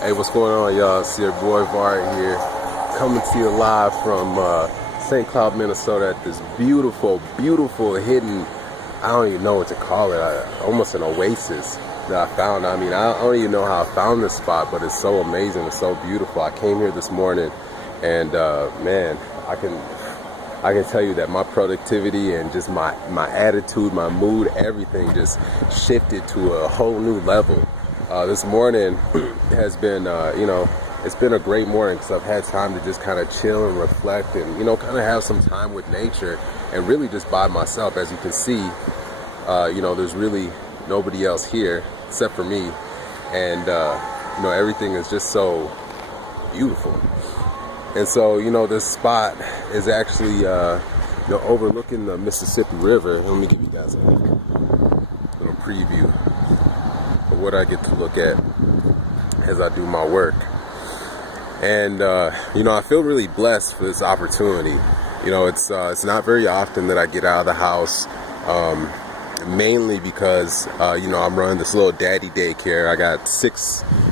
Hey, what's going on, y'all? It's your boy Vart here, coming to you live from St. Cloud, Minnesota, at this beautiful, beautiful hidden, I don't even know what to call it, almost an oasis that I found. I mean, I don't even know how I found this spot, but it's so amazing, it's so beautiful. I came here this morning, and man, I can tell you that my productivity and just my attitude, my mood, everything just shifted to a whole new level. This morning has been, it's been a great morning because I've had time to just kind of chill and reflect and, kind of have some time with nature and really just by myself. As you can see, there's really nobody else here except for me. And, everything is just so beautiful. And so, this spot is actually, overlooking the Mississippi River. Let me give you guys a little preview of what I get to look at as I do my work. And, I feel really blessed for this opportunity. It's not very often that I get out of the house, mainly because, I'm running this little daddy daycare. I got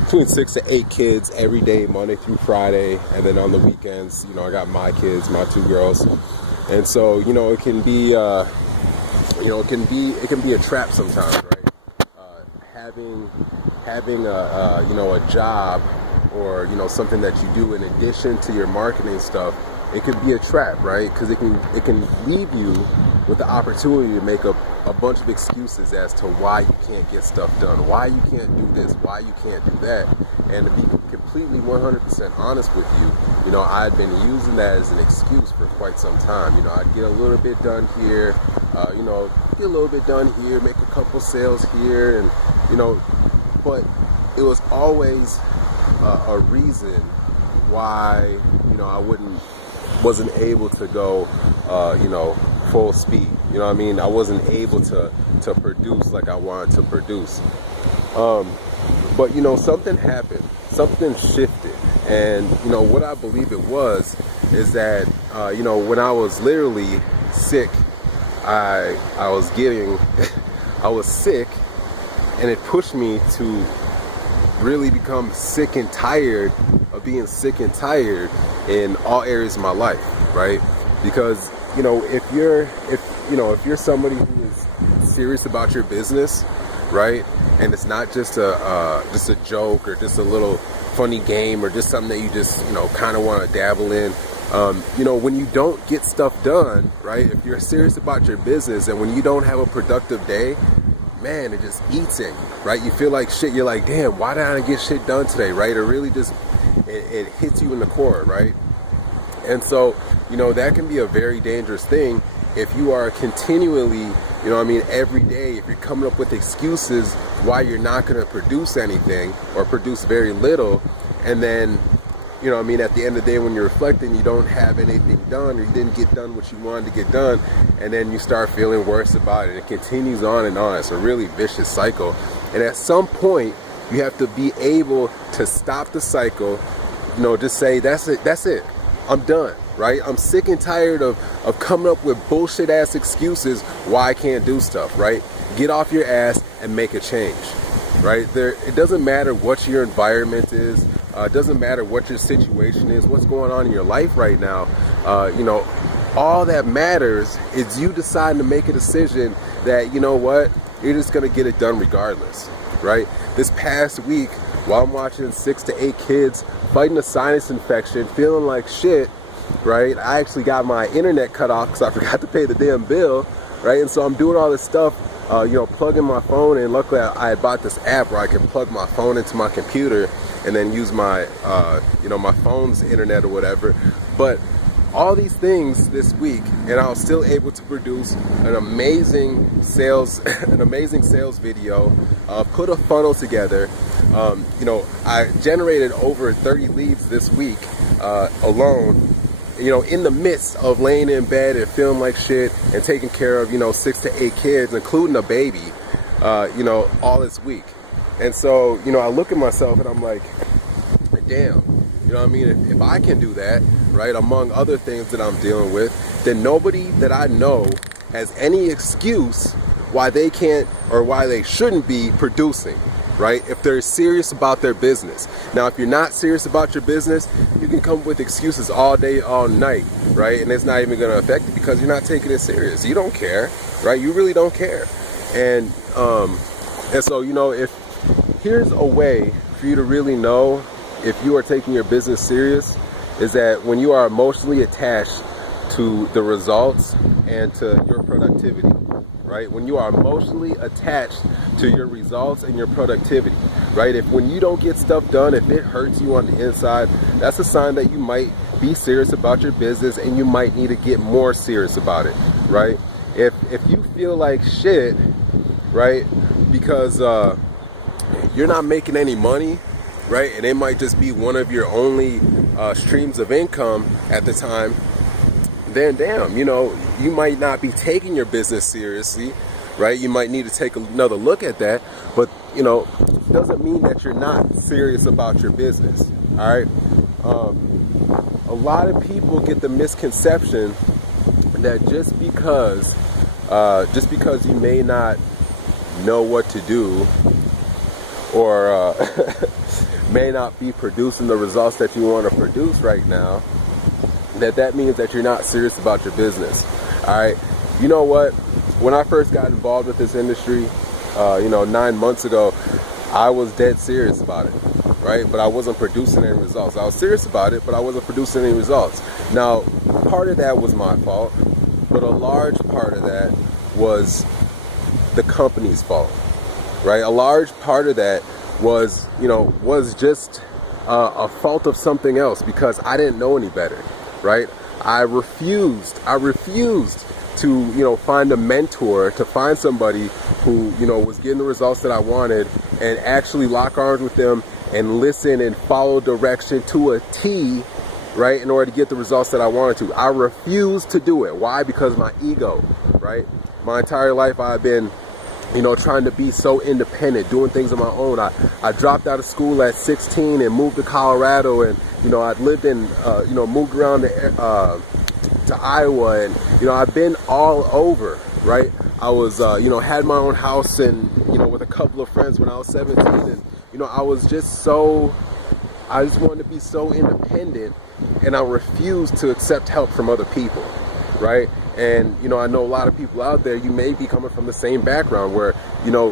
between 6 to 8 kids every day, Monday through Friday. And then on the weekends, I got my kids, my 2 girls. And so, it can be, it can be a trap sometimes, right? Having a job or something that you do in addition to your marketing stuff, it could be a trap, right? Because it can leave you with the opportunity to make a bunch of excuses as to why you can't get stuff done, why you can't do this, why you can't do that. And to be completely 100% honest with you, I'd been using that as an excuse for quite some time. I'd get a little bit done here, get a little bit done here, make a couple sales here, and but it was always a reason why I wasn't able to go full speed. I wasn't able to produce like I wanted to produce. But something happened, something shifted, and what I believe it was is that when I was literally sick, I was sick, and it pushed me to really become sick and tired of being sick and tired in all areas of my life, right? Because if you're somebody who is serious about your business, right, and it's not just a joke or just a little funny game or just something that you just kind of want to dabble in, when you don't get stuff done, right, if you're serious about your business and when you don't have a productive day, man, it just eats in, right? You feel like shit. You're like, damn, why did I get shit done today, right? It really just, it hits you in the core, right? And so, that can be a very dangerous thing if you are continually, every day, if you're coming up with excuses why you're not going to produce anything or produce very little, and then, at the end of the day when you're reflecting, you don't have anything done or you didn't get done what you wanted to get done, and then you start feeling worse about it. It continues on and on. It's a really vicious cycle. And at some point, you have to be able to stop the cycle, just say, that's it. I'm done, right? I'm sick and tired of coming up with bullshit ass excuses why I can't do stuff, right? Get off your ass and make a change, right? It doesn't matter what your environment is. It doesn't matter what your situation is, what's going on in your life right now. All that matters is you deciding to make a decision that, you're just going to get it done regardless, right? This past week, while I'm watching 6 to 8 kids fighting a sinus infection, feeling like shit, right? I actually got my internet cut off because I forgot to pay the damn bill, right? And so I'm doing all this stuff, plugging my phone in. Luckily, I had bought this app where I can plug my phone into my computer and then use my, my phone's internet or whatever. But all these things this week, and I was still able to produce an amazing sales video, put a funnel together. I generated over 30 leads this week alone, in the midst of laying in bed and feeling like shit and taking care of, 6 to 8 kids, including a baby, all this week. And so, I look at myself and I'm like, damn, if I can do that, right, among other things that I'm dealing with, then nobody that I know has any excuse why they can't or why they shouldn't be producing. right? If they're serious about their business. Now, if you're not serious about your business, you can come up with excuses all day, all night, right? And it's not even going to affect you because you're not taking it serious. You don't care, right? You really don't care. And so, you know, if here's a way for you to really know if you are taking your business serious, is that when you are emotionally attached to the results and to your productivity, right? When you are emotionally attached to your results and your productivity, right? If when you don't get stuff done, if it hurts you on the inside, that's a sign that you might be serious about your business and you might need to get more serious about it, right? If you feel like shit, right, because you're not making any money, right, and it might just be one of your only streams of income at the time, then damn, you know, you might not be taking your business seriously, right? You might need to take another look at that, but you know, doesn't mean that you're not serious about your business. All right. A lot of people get the misconception that just because you may not know what to do, or may not be producing the results that you want to produce right now, that means that you're not serious about your business. All right. You know what? When I first got involved with this industry, 9 months ago, I was dead serious about it, right? But I wasn't producing any results. I was serious about it, but I wasn't producing any results. Now, part of that was my fault, but a large part of that was the company's fault, right? A large part of that was just a fault of something else, because I didn't know any better. Right? I refused to, find a mentor, to find somebody who, was getting the results that I wanted, and actually lock arms with them and listen and follow direction to a T, right? In order to get the results that I wanted to. I refused to do it. Why? Because my ego, right? My entire life I've been, trying to be so independent, doing things on my own. I dropped out of school at 16 and moved to Colorado, and I'd lived in, moved around to Iowa, and I've been all over, right? I was, had my own house, and with a couple of friends when I was 17, and I just wanted to be so independent, and I refused to accept help from other people, right? And, I know a lot of people out there, you may be coming from the same background where,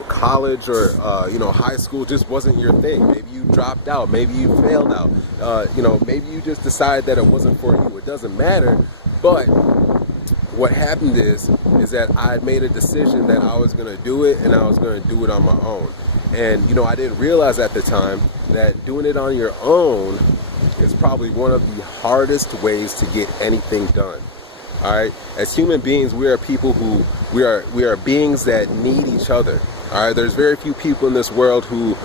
college or, high school just wasn't your thing. Maybe you dropped out. Maybe you failed out. Maybe you just decided that it wasn't for you. It doesn't matter. But what happened is that I made a decision that I was going to do it, and I was going to do it on my own. And, I didn't realize at the time that doing it on your own is probably one of the hardest ways to get anything done. All right. As human beings, we are people we are beings that need each other. All right. There's very few people in this world who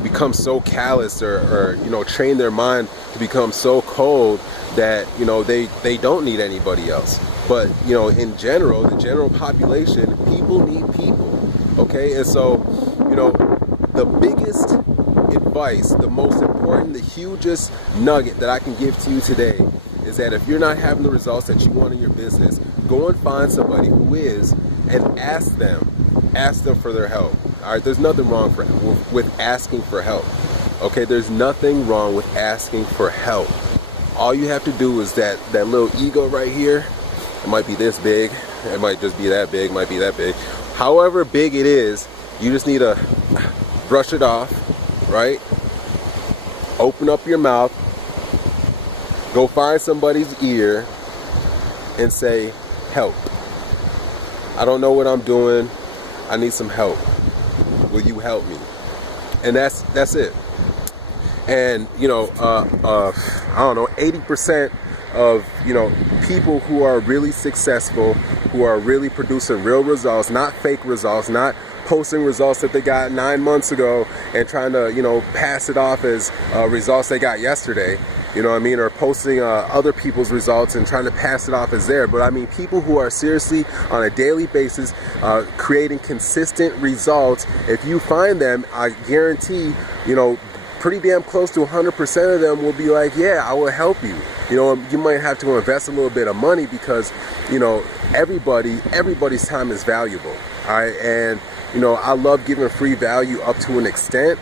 become so callous or train their mind to become so cold that they don't need anybody else. But in general, the general population, people need people. Okay. And so the biggest advice, the most important, the hugest nugget that I can give to you today is that if you're not having the results that you want in your business, go and find somebody who is, and ask them for their help. All right, there's nothing wrong with asking for help. Okay, there's nothing wrong with asking for help. All you have to do is that little ego right here, it might be this big, it might just be that big, might be that big. However big it is, you just need to brush it off, right? Open up your mouth. Go find somebody's ear and say, help. I don't know what I'm doing. I need some help. Will you help me? And that's it. And, I don't know, 80% of, people who are really successful, who are really producing real results, not fake results, not posting results that they got 9 months ago and trying to, pass it off as results they got yesterday. Or posting other people's results and trying to pass it off as there. But people who are seriously on a daily basis creating consistent results, if you find them, I guarantee, pretty damn close to 100% of them will be like, yeah, I will help you. You know, you might have to invest a little bit of money because, you know, everybody's time is valuable. All right. And, you know, I love giving free value up to an extent,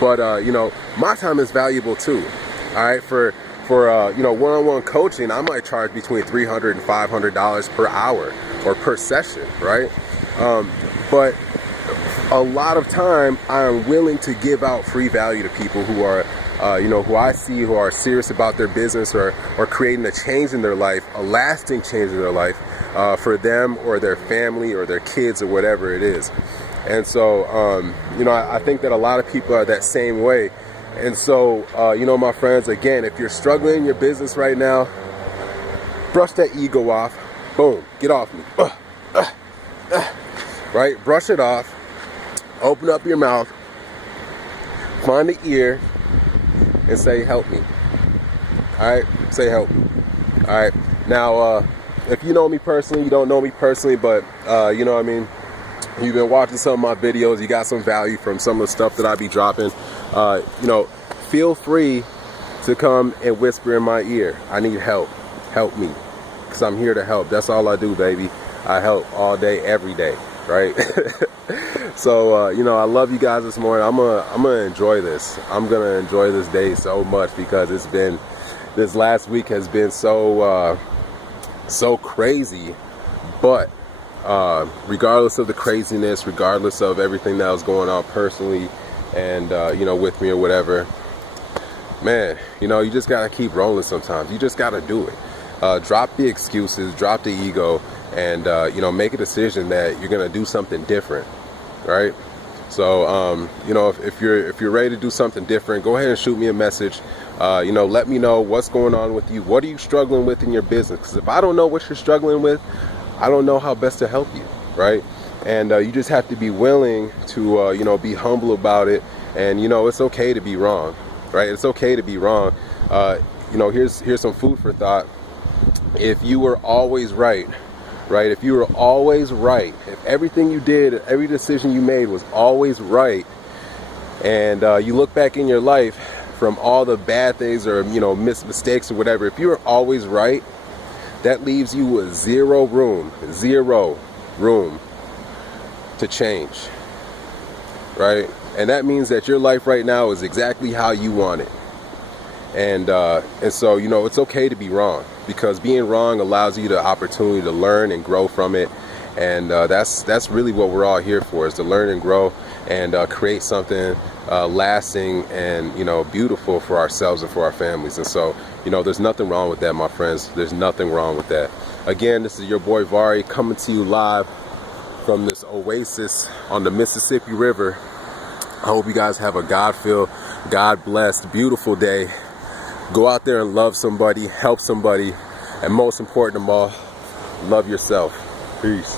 but, you know, my time is valuable too. All right. For you know, one-on-one coaching, I might charge between $300 and $500 per hour or per session. Right. But a lot of time I am willing to give out free value to people who are, you know, who I see who are serious about their business or creating a change in their life, a lasting change in their life, for them or their family or their kids or whatever it is. And so, you know, I think that a lot of people are that same way. And so, you know, my friends, again, if you're struggling in your business right now, brush that ego off. Boom, get off me. Right? Brush it off. Open up your mouth. Find the ear. And say, help me. All right? Say, help me. All right? Now, if you know me personally, you don't know me personally, but, you know what I mean? You've been watching some of my videos. You got some value from some of the stuff that I be dropping. You know, feel free to come and whisper in my ear. I need help. Help me. Because I'm here to help. That's all I do, baby. I help all day, every day. Right? So, you know, I love you guys this morning. I'm gonna enjoy this. I'm gonna enjoy this day so much because this last week has been so crazy. But regardless of the craziness, regardless of everything that was going on personally and, you know, with me or whatever, man, you know, you just gotta keep rolling sometimes. You just gotta do it. Drop the excuses, drop the ego, and, you know, make a decision that you're gonna do something different. Right? So, you know, if you're ready to do something different, go ahead and shoot me a message. You know, let me know what's going on with you. What are you struggling with in your business? Because if I don't know what you're struggling with, I don't know how best to help you. Right? And you just have to be willing to, you know, be humble about it. And, you know, it's okay to be wrong. Right? It's okay to be wrong. You know, here's some food for thought. If you were always right, right? If you were always right, if everything you did, every decision you made was always right, and you look back in your life from all the bad things or, you know, mistakes or whatever, if you were always right, that leaves you with zero room to change, right? And that means that your life right now is exactly how you want it. And so, you know, it's okay to be wrong, because being wrong allows you the opportunity to learn and grow from it. And that's really what we're all here for, is to learn and grow and create something lasting and, you know, beautiful for ourselves and for our families. And so, you know, there's nothing wrong with that, my friends. There's nothing wrong with that. Again, this is your boy Vari coming to you live from this oasis on the Mississippi River. I hope you guys have a God-filled, God-blessed, beautiful day. Go out there and love somebody, help somebody, and most important of all, love yourself. Peace.